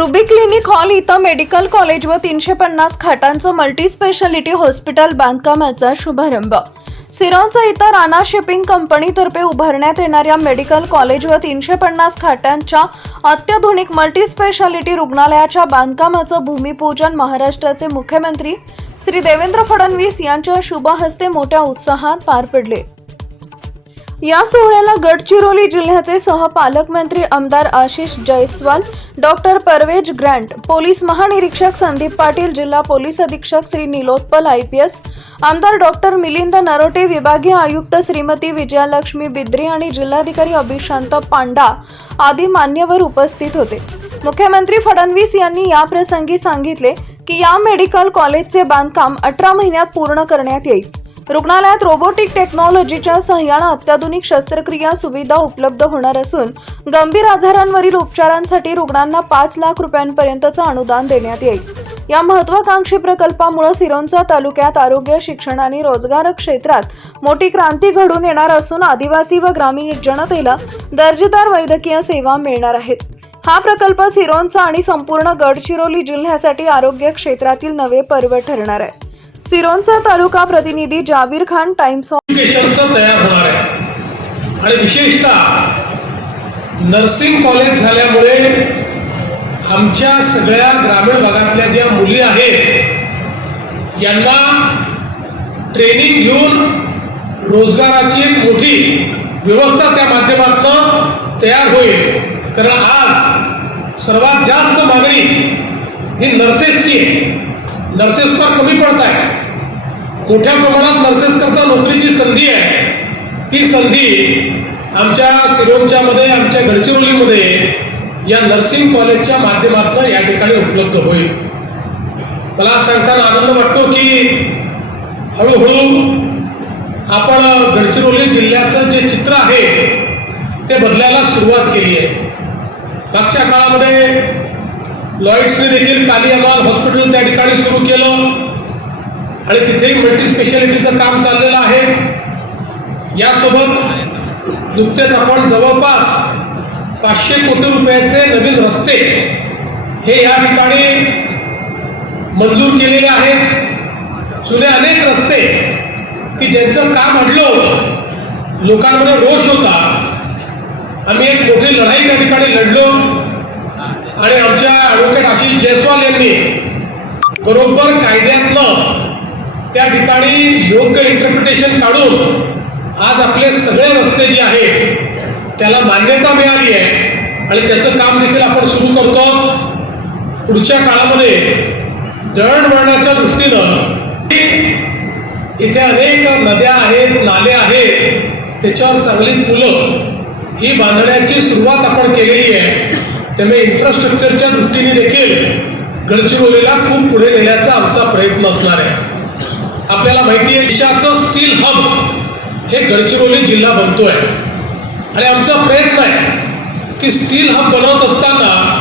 Ruby clinic hall इथं medical college व तीनशे पन्नास खाटांचं मल्टी स्पेशालिटी हॉस्पिटल बांधकामाचा शुभारंभ. सिरोंचा इथं राणा शिपिंग कंपनीतर्फे उभारण्यात येणाऱ्या मेडिकल कॉलेज व तीनशे पन्नास खाटांच्या अत्याधुनिक मल्टी स्पेशालिटी रुग्णालयाच्या बांधकामाचं भूमिपूजन महाराष्ट्राचे मुख्यमंत्री श्री देवेंद्र फडणवीस यांच्या शुभहस्ते मोठ्या उत्साहात पार पडले. या सोहळ्याला गडचिरोली जिल्ह्याचे सहपालकमंत्री आमदार Ashish Jaiswal doctor Parvez Grant police महानिरीक्षक संदीप पाटील जिल्हा पोलीस अधीक्षक Shri Nilotpal I P S आमदार डॉक्टर मिलिंद नरोटे विभागीय आयुक्त श्रीमती विजयालक्ष्मी बिद्री आणि जिल्हाधिकारी अभिशांत पांडा आदी मान्यवर उपस्थित होते. मुख्यमंत्री फडणवीस यांनी या प्रसंगी सांगितले की या मेडिकल कॉलेजचे बांधकाम अठरा महिन्यात पूर्ण करण्यात येईल. रुग्णालयात रोबोटिक टेक्नॉलॉजीच्या सहाय्यानं अत्याधुनिक शस्त्रक्रिया सुविधा उपलब्ध होणार असून गंभीर आजारांवरील उपचारांसाठी रुग्णांना पाच लाख रुपयांपर्यंतचं अनुदान देण्यात येईल. या महत्वाकांक्षी प्रकल्पामुळे सिरोंचा तालुक्यात आरोग्य शिक्षण आणि रोजगार क्षेत्रात मोठी क्रांती घडून येणार असून आदिवासी व ग्रामीण जनतेला दर्जेदार वैद्यकीय सेवा मिळणार आहेत. हा प्रकल्प सिरोंचा आणि संपूर्ण गडचिरोली जिल्ह्यासाठी आरोग्य क्षेत्रातील नवे पर्व ठरणार आहे. सिरोंचा तालुका प्रतिनिधी जावीर खान टाइम्स ऑफ तयार होणार आहे. आणि विशेषतः नर्सिंग कॉलेज झाल्यामुळे आमच्या सगळ्या ग्रामीण भागातल्या ज्या मुली आहेत यांना ट्रेनिंग घेऊन रोजगाराची एक मोठी व्यवस्था त्या माध्यमातून तयार होईल. कारण आज सर्वात जास्त मागणी ही नर्सेसची आहे. नर्सेस फार कमी पडत आहे मोठ्या प्रमाणात नर्सेस करता नोकरीची संधी आहे. ती संधी आमच्या सिरोंच्या मध्ये आमच्या गडचिरोलीमध्ये या नर्सिंग कॉलेजच्या माध्यमातून या ठिकाणी उपलब्ध होईल. मला सांगताना आनंद वाटतो की हळूहळू आपण गडचिरोली जिल्ह्याचं जे चित्र आहे ते बदलायला सुरुवात केली आहे. मागच्या काळामध्ये लॉईड्सने देखील काली अमाल हॉस्पिटल त्या ठिकाणी सुरू केलं. आणि तिथेही मल्टी स्पेशालिटीचं काम चाललेलं आहे. यासोबत नुकतेच आपण जवळपास पाचशे कोटी रुपयाचे नवीन रस्ते हे या ठिकाणी मंजूर केलेले आहेत. जुने अनेक रस्ते की ज्यांचं काम अडलं होतं लोकांमध्ये रोष होता. आम्ही एक मोठी लढाई त्या ठिकाणी लढलो. आणि आमच्या ॲडव्होकेट आशिष जयस्वाल यांनी बरोबर कायद्यातलं त्या ठिकाणी योग्य इंटरप्रिटेशन काढून आज आपले सगळे रस्ते जे आहेत त्याला मान्यता मिळाली आहे. आणि त्याचं काम देखील आपण सुरू करतो. पुढच्या काळामध्ये दळणवळणाच्या दृष्टीनं इथे अनेक नद्या आहेत नाले आहेत त्याच्यावर चांगली पुलं ही बांधण्याची सुरुवात आपण केलेली आहे. त्यामुळे इन्फ्रास्ट्रक्चरच्या दृष्टीने देखील गडचिरोलीला खूप पुढे नेण्याचा आमचा प्रयत्न असणार आहे. आपल्याला माहिती आहे देशाचं स्टील हब हे गडचिरोली जिल्हा बनतोय. आणि आमचा प्रयत्न आहे की स्टील हब बनवत असताना